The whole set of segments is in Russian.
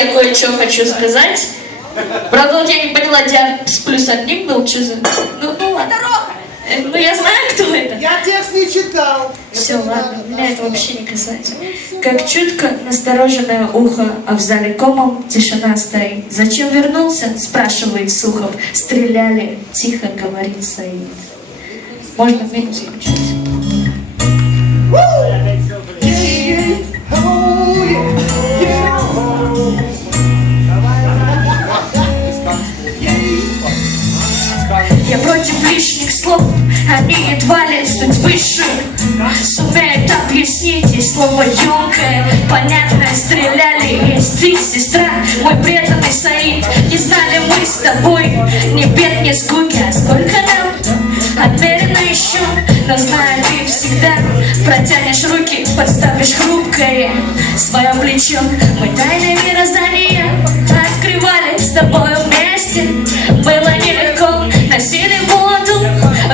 я кое-что хочу сказать. Правда, вот я не поняла, диапаз плюс одним был, что за... Ну ладно. Ну я знаю, кто это. Я текст не читал. Все, ладно, меня это вообще не касается. Как чутко настороженное ухо, а в зале комом тишина стоит. Зачем вернулся? Спрашивает Сухов. Стреляли, тихо говорит Саид. Можно минус включить. Я против лишних слов, они едва ли суть высшую сумеют объяснить, и слово ёмкое, понятное, стреляли. Есть ты, сестра, мой преданный Саид. Не знали мы с тобой ни бед, ни скуки, а сколько нам отмерено еще. Но знаю, ты всегда протянешь руки, подставишь хрупкое свое плечо. Мы тайны мироздания открывали с тобой вместе. Было нелегко, носили воду,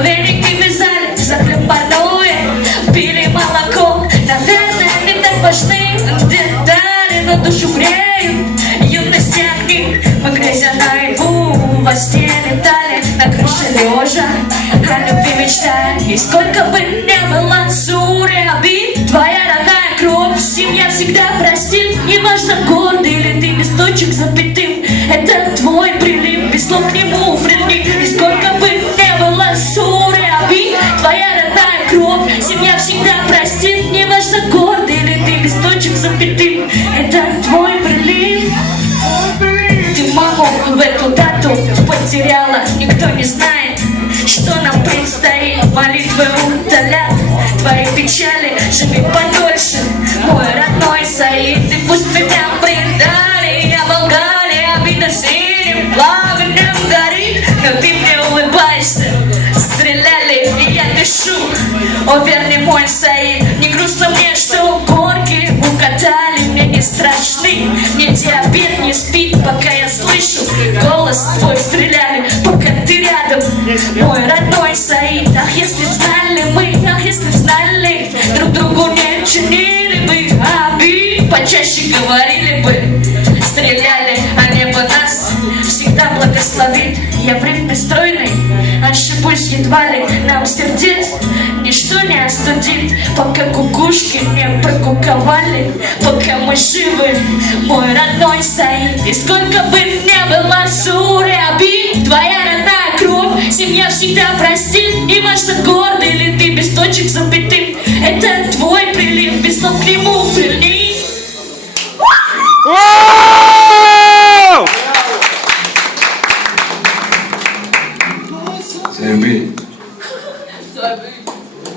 веники вязали за хлебаное, пили молоко. Наверное, не так важны детали, но душу греют юности огни. Мы грязя наяву, во сне летали, на крыше лежа, о любви мечтая. И сколько бы ни было ссор и обид, твоя родная кровь, семья всегда простит. Неважно, гордый или ты листочек запятым, это твой прилив, без слов к нему прильни. И сколько бы ни было ссор и обид, твоя родная кровь, семья всегда простит. Неважно, гордый или ты листочек запятым, это твой прилив. Ты маму в эту дату потеряла, никто не знает, что нам предстоит. Молитвы утолят твои печали, живи подольше, мой родной Саид. И пусть меня предали, я Болгария, обида синим пламенем горит, но ты мне улыбаешься. Стреляли, и я дышу, о верный мой Саид. Не грустно мне, что горки укатали, мне не страшны, мне диабет не спит, пока я слышу голос твой. Стреляли, пока ты рядом, мой родной Саид. Ах, если б знали мы, ах, если б знали, друг другу не чинили бы обид, почаще говорили бы, стреляли, а небо нас всегда благословит. Я в ритме стройный, ошибусь едва ли, нам сердец ничто не остудит, пока кукушки не прокуковали, пока мы живы, мой родной Саид. И сколько бы ни было ссор и обид, твоя родная кровь, семья всегда простит. И важно, гордый или ты без точек запятым, это твой прилив, без слов к нему прильни. Sabe?